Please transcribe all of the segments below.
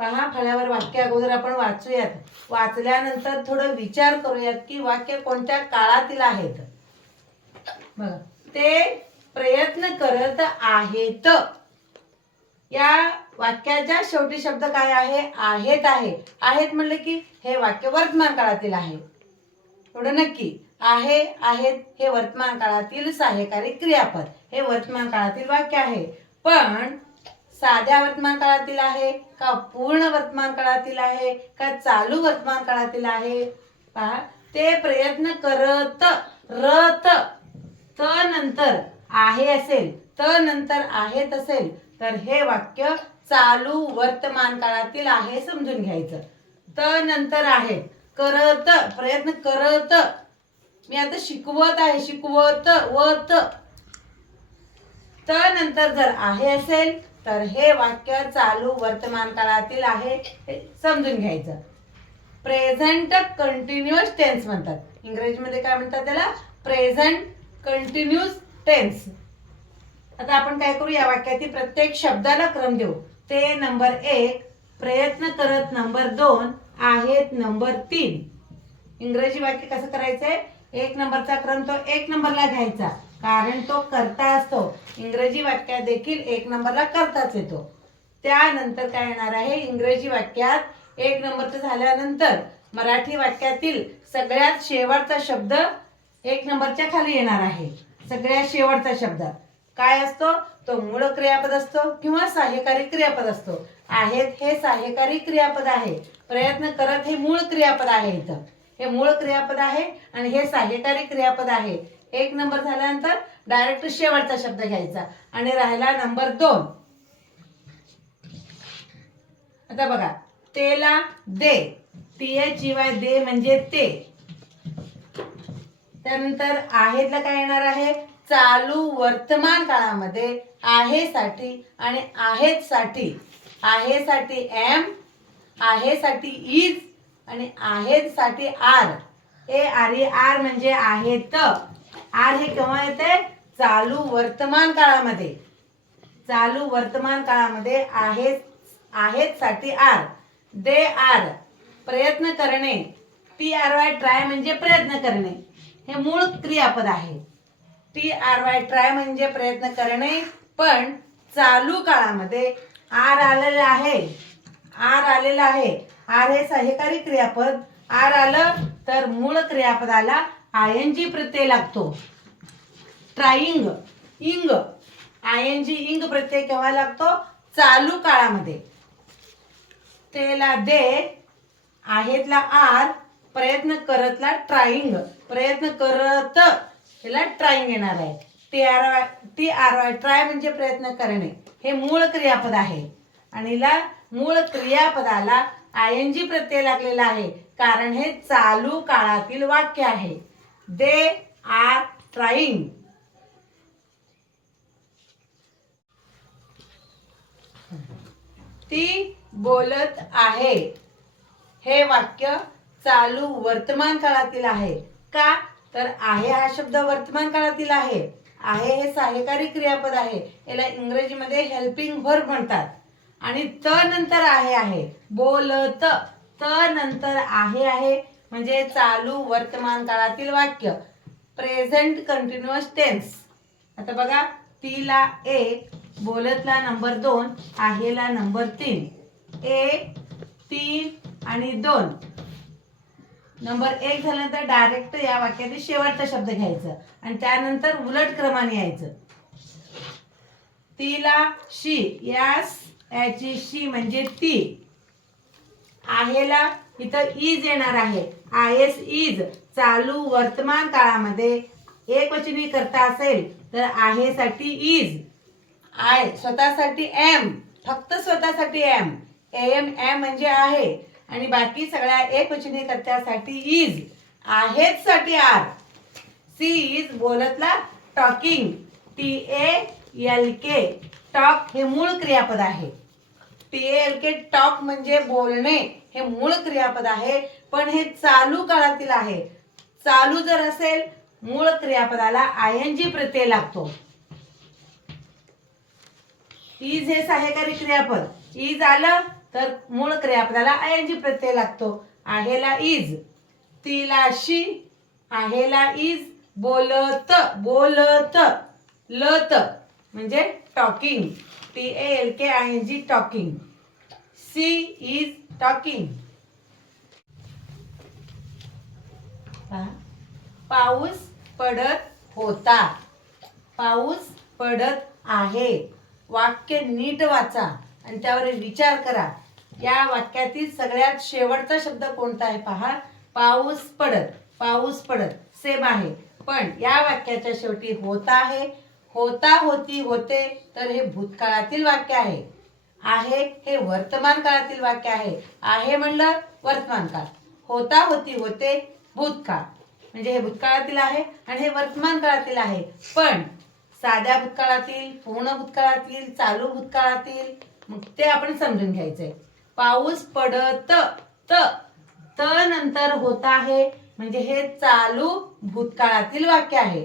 पहा फळ्यावर वाक्य अगोदर आपण वाचूयात. वाचल्यानंतर थोडं विचार करूयात की वाक्य कोणत्या काळातील आहेत. बघा ते प्रयत्न करत आहेत. या वाक्याच्या शेवटी शब्द काय आहे? आहेत आहे. आहेत म्हणले की हे वाक्य वर्तमान काळातील आहे. एवढं नक्की. आहे आहेत हे वर्तमान काळातील सहाय्यकारी क्रियापद. हे वर्तमान काळातील वाक्य आहे. पण साध्या वर्तमान काळातील आहे का पूर्ण वर्तमान काळातील आहे का चालू वर्तमान काळातील आहे? पहा ते प्रयत्न करत रत त नंतर आहे असेल त नंतर आहेत असेल तर हे वाक्य चालू वर्तमान काळातील आहे समजून घ्यायचं. त नंतर आहे करत प्रयत्न करत. मी आता शिकवत आहे शिकवत वत. त नंतर जर आहे असेल तर हे वाक्य चालू वर्तमान काळातील आहे हे समजून घ्यायचं. प्रेझेंट कंटिन्युअस टेन्स म्हणतात. इंग्रजीमध्ये काय म्हणतात त्याला? प्रेझेंट कंटिन्युअस टेन्स आता आपण काय करू? या वाक्यातील प्रत्येक शब्दाला क्रम देऊ. ते नंबर एक प्रयत्न करत नंबर दोन आहेत नंबर तीन. इंग्रजी वाक्य कसं करायचंय? एक नंबरचा क्रम तो एक नंबरला घ्यायचा. कारण तो करता असतो. इंग्रजी वाक्यात देखील एक नंबरला करताच येतो. त्यानंतर काय येणार आहे? इंग्रजी वाक्यात एक नंबरचं झाल्यानंतर मराठी वाक्यातील सगळ्यात शेवटचा शब्द एक नंबरच्या खाली येणार आहे. सगळ्यात शेवटचा शब्द काय असतो? तो मूळ क्रियापद असतो किंवा सहाय्यकारी क्रियापद असतो. आहेत हे सहाय्यकारी क्रियापद आहे. प्रयत्न करत हे मूळ क्रियापद आहे इथं. हे मूळ क्रियापद आहे आणि हे सहाय्यकारी क्रियापद आहे. एक नंबर झाल्यानंतर डायरेक्ट शेवटचा शब्द घ्यायचा. आणि राहिला नंबर दोन. आता बघा. तेला दे. टी एच वाय दे म्हणजे ते. त्यानंतर आहेतला काय येणार आहे? चालू वर्तमान काळामध्ये आहे साठी आणि आहेत साठी आहे साठी एम आहे साठी इज आणि आहेत साठी are A R A are म्हणजे आहेत. आर हे केव्हा येते? चालू वर्तमान काळामध्ये. चालू वर्तमान काळामध्ये आहेत आहेत साठी आर. They are. प्रयत्न करणे. टी आर वाय ट्राय म्हणजे प्रयत्न करणे. हे मूळ क्रियापद आहे. टी आर वाय ट्राय म्हणजे प्रयत्न करणे. पण चालू काळामध्ये आर आलेलं आहे. आर आलेलं आहे. आर हे सहकारी क्रियापद. आर आलं तर मूळ क्रियापदाला आय एन जी प्रत्यय लागतो. ट्राईंग इंग. आय एन जी इंग प्रत्यय केव्हा लागतो? चालू काळामध्ये. तेला दे आहेतला आर प्रयत्न करतला ट्राईंग प्रयत्न करत याला ट्राईंग येणार आहे. T R Y T R Y try म्हणजे प्रयत्न करणे. हे मूळ क्रियापद आहे. आणि ला मूळ क्रियापदाला आय एन जी प्रत्यय लागलेला आहे. कारण हे चालू काळातील वाक्य आहे. दे आर ट्राईंग ती बोलत आहे. हे वाक्य चालू वर्तमान काळातील आहे. का? तर आहे हा शब्द वर्तमान काळातील आहे. आहे हे सहाय्यकारी क्रियापद आहे. याला इंग्रजीमध्ये हेल्पिंग व्हर्ब म्हणतात. आणि त नंतर आहे आहे. बोलत त नंतर आहे आहे. म्हणजे चालू वर्तमान काळातील वाक्य. प्रेझेंट कंटिन्युअस टेन्स आता बघा तीला एक बोलतला नंबर दोन आहेला नंबर तीन. एक तीन आणि दोन. नंबर एक झाल्यानंतर डायरेक्ट या वाक्यातील शेवटचा शब्द घ्यायचं. आणि त्यानंतर उलट क्रमाने यायचं. तिला शी यास याची शी म्हणजे ती. आहेला इथं इज येणार आहे. आय एस इज चालू वर्तमान काळामध्ये. एक वचनी करता असेल तर आहे साठी इज आय स्वतःसाठी एम फक्त स्वतःसाठी एम. एम एम म्हणजे आहे. आणि बाकी सगळ्या एक वचनी कर्त्यासाठी इज आहेच साठी are. She is बोलतला talking. T A L K. Talk हे मूळ क्रियापद आहे. टी एल के टॉक म्हणजे बोलणे हे मूळ क्रियापद आहे. पण हे चालू काळातील आहे. चालू जर असेल मूळ क्रियापदाला आय एन जी प्रत्यय लागतो. इज हे सहाय्यकारी क्रियापद. इज आलं तर मूळ क्रियापदाला आय एन जी प्रत्यय लागतो. आहेला इज तिला शी आहेला इज बोलत बोलत लत म्हणजे talking T A L K I N G talking she is talking पाऊस पडत होता. पाऊस पडत आहे. वाक्य नीट वाचा आणि त्यावर विचार करा. या वाक्यातील सगळ्यात शेवटचा शब्द कोणता आहे पहा? पाऊस पडत. पाऊस पडत. सेम आहे. पण या वाक्याच्या शेवटी होता आहे. होता होती होते तर हे भूतकाळातील वाक्य आहे. आहे हे वर्तमान काळातील वाक्य आहे. आहे म्हणलं वर्तमान काळ. होता होती होते भूतकाळ. म्हणजे हे भूतकाळातील आहे आणि हे वर्तमान काळातील आहे. पण साध्या भूतकाळातील पूर्ण भूतकाळातील चालू भूतकाळातील मग ते आपण समजून घ्यायचंय. पाऊस पडत त त नंतर होत आहे. म्हणजे हे चालू भूतकाळातील वाक्य आहे.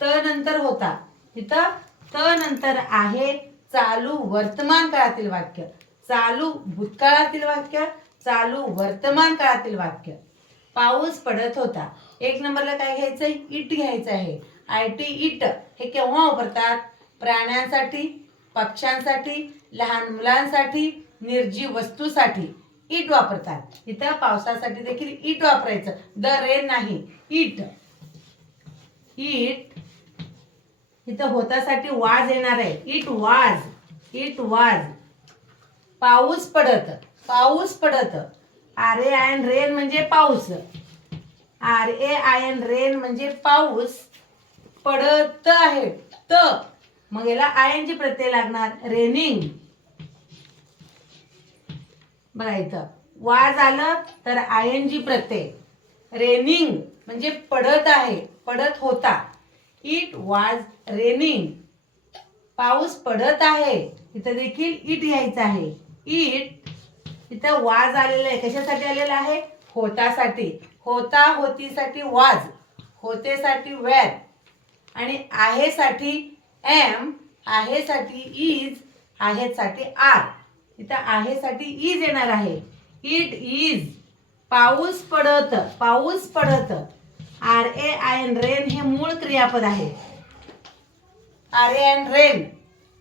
त नंतर होता. इथं त नंतर आहे चालू वर्तमान काळातील वाक्य. चालू भूतकाळातील वाक्य चालू वर्तमान काळातील वाक्य. पाऊस पडत होता. एक नंबरला काय घ्यायचं इट घ्यायचं आहे. आय टी इट हे केव्हा वापरतात? प्राण्यांसाठी पक्ष्यांसाठी लहान मुलांसाठी निर्जीव वस्तूसाठी इट वापरतात. इथं पावसासाठी देखील इट वापरायचं. द रेन नाही. इट इट इथं होतासाठी वाज येणार आहे. इट वाज. इट वाज. पाऊस पडत. पाऊस पडत. आरे अँड रेन म्हणजे पाऊस. R A I N rain म्हणजे पाऊस पडत आहे. त. मग याला आय एन जी प्रत्यय लागणार. रेनिंग बघा इथं. वाज आलं तर I N G Pratyaya. Raining म्हणजे पडत आहे पडत होता. इट वाज रेनिंग पाऊस पडत आहे. इथं देखील इट घ्यायचं आहे. इट इथं वाज आलेला आहे. कशासाठी आलेला आहे? होतासाठी. होता होतीसाठी वाज होतेसाठी वॅद आणि आहेसाठी एम आहेसाठी इज आहेसाठी आर. इथं आहेसाठी इज येणार आहे. It is. पाऊस पडत पाऊस पडत. R A I N rain हे मूळ क्रियापद आहे. R A N rain.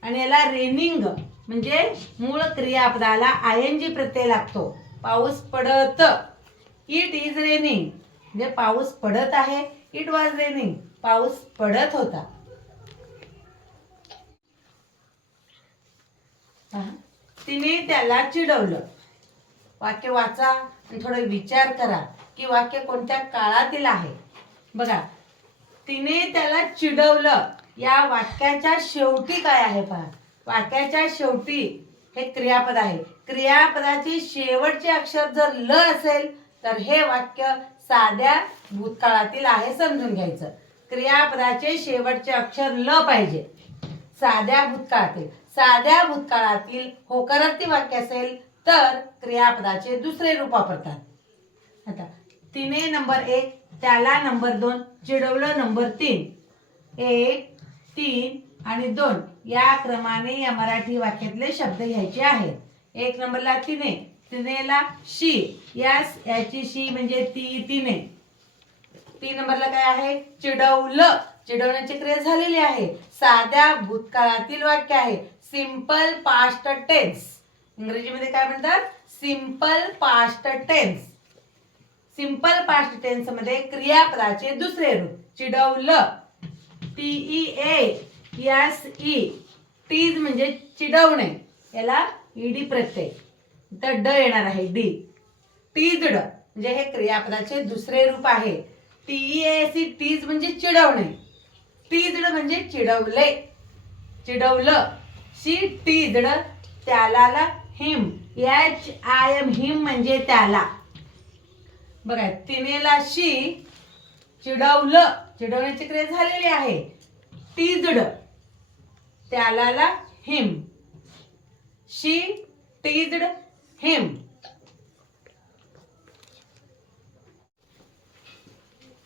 आणि याला रेनिंग म्हणजे मूळ क्रियापदाला आय एन जी प्रत्यय लागतो. पाऊस पडत. इट इज रेनिंग म्हणजे पाऊस पडत आहे. इट वॉज रेनिंग पाऊस पडत होता. तिने त्याला चिडवलं. वाक्य वाचा आणि थोडं विचार करा की वाक्य कोणत्या काळातील आहे. बघा तिने त्याला चिडवलं. या वाक्याच्या शेवटी काय आहे पहा. वाक्याच्या शेवटी हे क्रियापद आहे. क्रियापदाची शेवटचे अक्षर जर ल असेल तर हे वाक्य साध्या भूतकाळातील आहे समजून घ्यायचं. क्रियापदाचे शेवटचे अक्षर ल पाहिजे. साध्या भूतकाळातील साध्या भूतकाळातील होकारार्थी वाक्य असेल तर क्रियापदाचे दुसरे रूप वापरतात. आता तिने नंबर एक त्याला नंबर दोन चिडवलं नंबर तीन. एक तीन आणि दोन. या क्रमाने या मराठी वाक्यातले शब्द घ्यायचे आहेत. एक नंबरला तिने तिनेला शी. यास याची शी म्हणजे ती तिने. तीन नंबरला काय आहे? चिडवलं. चिडवण्याची क्रिया झालेली आहे. साध्या भूतकाळातील वाक्य आहे. सिंपल पास्ट टेन्स इंग्रजीमध्ये काय म्हणतात? Simple past tense simple past टेन्समध्ये क्रियापदाचे दुसरे रूप. चिडवलं. T E A S E. Tease म्हणजे चिडवणे. याला ईडी प्रत्यय. तर ड येणार आहे डी. टीजड म्हणजे हे क्रियापदाचे दुसरे रूप आहे. टीई एस टीज म्हणजे चिडवणे. टीजड म्हणजे चिडवले. चिडवलं. शी टीजड त्याला him. H I M him म्हणजे त्याला. बघा तिनेला शी चिडवलं. चिडवण्याची क्रिया झालेली आहे. टीजड त्याला हिम. शी टीजड him.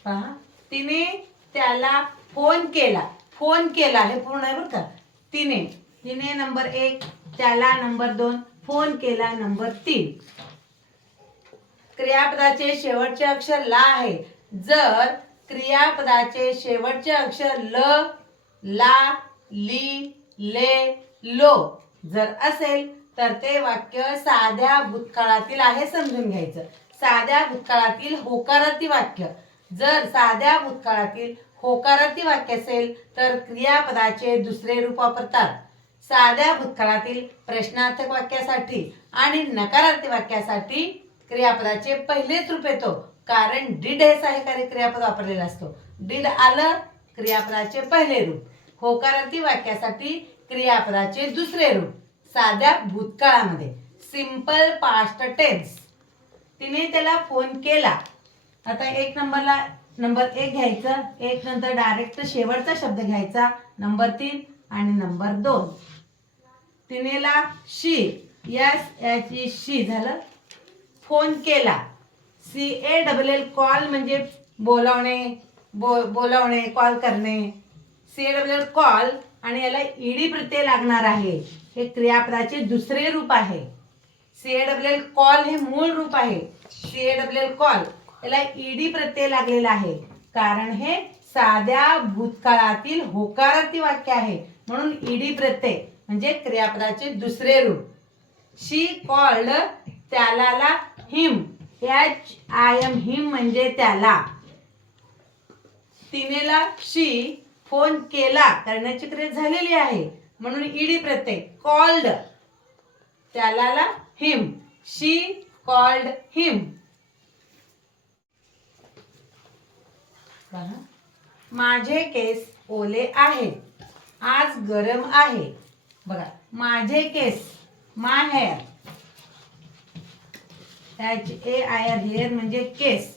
पहा तिने त्याला फोन केला. फोन केला हे पूर्ण आहे बरं का? तिने. तिने नंबर एक त्याला नंबर दोन फोन केला नंबर तीन. क्रियापदाचे शेवटचे अक्षर ला आहे. जर क्रियापदाचे शेवटचे अक्षर ल ला ली ले लो जर असेल तर ते वाक्य साध्या भूतकाळातील आहे समजून घ्यायचं. साध्या भूतकाळातील होकारार्थी वाक्य. जर साध्या भूतकाळातील होकारार्थी वाक्य असेल तर क्रियापदाचे दुसरे रूप वापरतात. साध्या भूतकाळातील प्रश्नार्थक वाक्यासाठी आणि नकारार्थी वाक्यासाठी क्रियापदाचे पहिलेच रूप येतो. कारण डिड हे सहाय्यकारी क्रियापद वापरलेला असतो. डिड आलं क्रियापदाचे पहिले रूप. होकारार्थी वाक्यासाठी क्रियापदाचे दुसरे रूप. साध्या भूतकाळामध्ये. सिंपल पास्ट टेन्स तिने त्याला फोन केला. आता एक नंबरला नंबर एक घ्यायचं एक नंतर डायरेक्ट शेवटचा शब्द घ्यायचा नंबर तीन आणि नंबर दोन. तिनेला शी यस याची शी झालं. फोन केला. C A double L call म्हणजे बोलावणे बो बोलावणे कॉल करणे. C A double L call आणि याला ईडी प्रत्यय लागणार आहे. हे क्रियापदाचे दुसरे रूप आहे. C A double L call हे मूळ रूप आहे. C A double L call याला ईडी प्रत्यय लागलेला आहे. कारण हे साध्या भूतकाळातील होकारार्थी वाक्य आहे. म्हणून ईडी प्रत्यय म्हणजे क्रियापदाचे दुसरे रूप. शी कॉल्ड त्याला him H I M him म्हणजे त्याला. तिनेला शी फोन केला. करण्याची क्रिया झालेली आहे. म्हणून ईडी प्रत्यय कॉल्ड त्याला हिम शी कॉल्ड हिम माझे केस ओले आहेत आज गरम आहे. बघा. माझे केस my hair H A I R hair म्हणजे केस.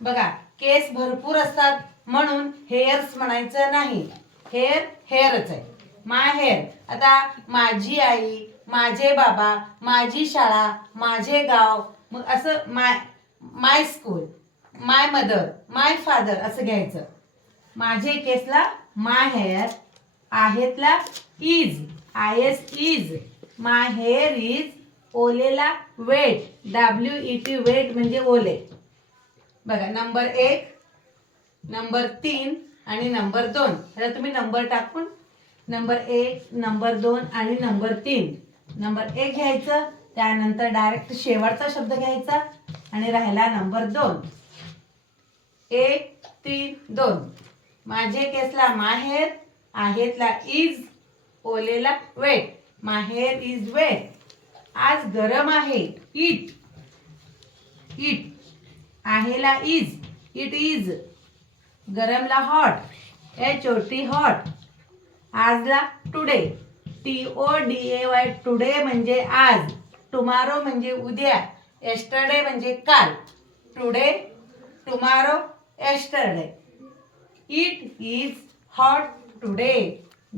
बघा. केस भरपूर असतात. म्हणून हेअर्स म्हणायचं नाही. हेअर हेअरच आहे. माय हेअर आता माझी आई माझे बाबा माझी शाळा माझे गाव मग असं my my school my mother my father असं घ्यायचं. माझे केसला my hair आहेतला is I S is my hair is ओलेला wet W E T wet म्हणजे ओले. बघा नंबर एक नंबर तीन आणि नंबर दोन. आता तुम्ही नंबर टाकून नंबर एक नंबर दोन आणि नंबर तीन. नंबर एक घ्यायचं त्यानंतर डायरेक्ट शेवटचा शब्द घ्यायचा आणि राहिला नंबर दोन. एक तीन दोन. माझे केसला माहेर आहेतला is ओलेला wet. My hair is wet. आज गरम आहे. इट. इट. आहेला is. It is. गरमला hot. H O T hot. आजला today T O D A Y today म्हणजे आज. टुमारो म्हणजे उद्या. एस्टरडे म्हणजे काल. Today tomorrow yesterday it is hot today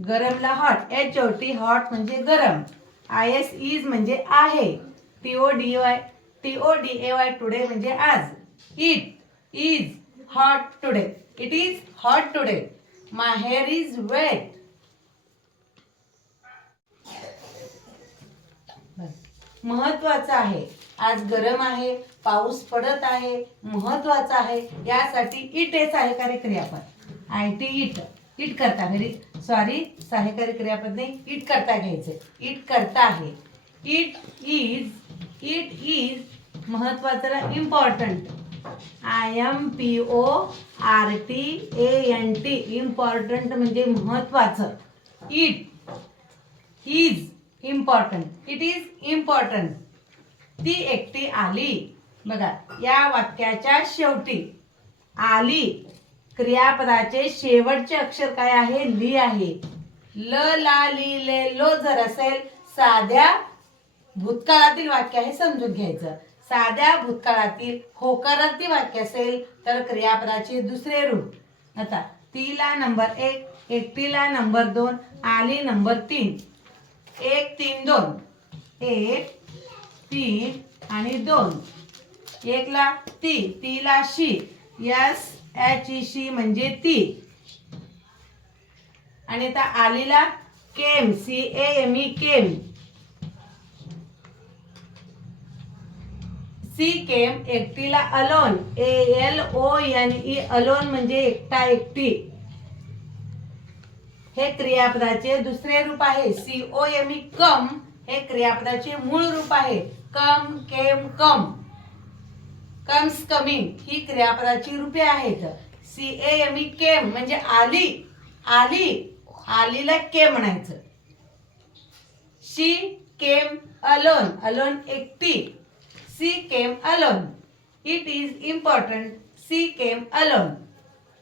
गरमला hot H O T hot म्हणजे गरम. I S is म्हणजे आहे. T O D Y T O D A Y today म्हणजे आज. It is hot today it is hot today my hair is wet महत्वाचं आहे. आज गरम आहे पाऊस पडत आहे महत्वाचं आहे. यासाठी इट आहे सहायकारी क्रियापद आय टी इट. इट करता घरी. सॉरी सहकारी क्रियापद नाही इट करता घ्यायचं. इट करता आहे. इट इज इट इज महत्वाचं important I M P O R T A N T important म्हणजे महत्वाचं. It is important it is important ती एकटी आली. बघा या वाक्याच्या शेवटी आली. क्रियापदाचे शेवटचे अक्षर काय आहे? ली आहे. ल ला ली ले लो जर असेल साध्या भूतकाळातील वाक्य हे समजून घ्यायचं. साध्या भूतकाळातील होकारार्थी वाक्य असेल तर क्रियापदाचे दुसरे रूप. आता तीला नंबर एक एकटीला नंबर दोन आली नंबर तीन. एक तीन दोन. एक तीन आणि दोन. एकला ती तीला she. S H E she म्हणजे ती. आणि आता आलीला came C A M E came. She came एकटीला alone. A L O N E alone म्हणजे एकटा एकटी. हे क्रियापदाचे दुसरे रूप आहे. C O M E come. हे क्रियापदाचे मूळ रूप आहे. कम केम कम. कम्स कमिंग ही क्रियापदाची रूपे आहेत. C A M E came म्हणजे आली. आली आलीला के म्हणायचं. She came alone. अलोन एकटी. She came alone. It is important she came alone.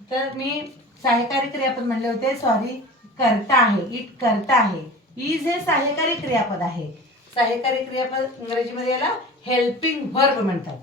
तर मी सहाय्यकारी क्रियापद म्हणले होते. सॉरी करता आहे इट करता आहे. इज हे सहाय्यकारी क्रियापद आहे. सहाय्यकारी क्रियापद इंग्रजीमध्ये याला हेल्पिंग वर्ब म्हणतात.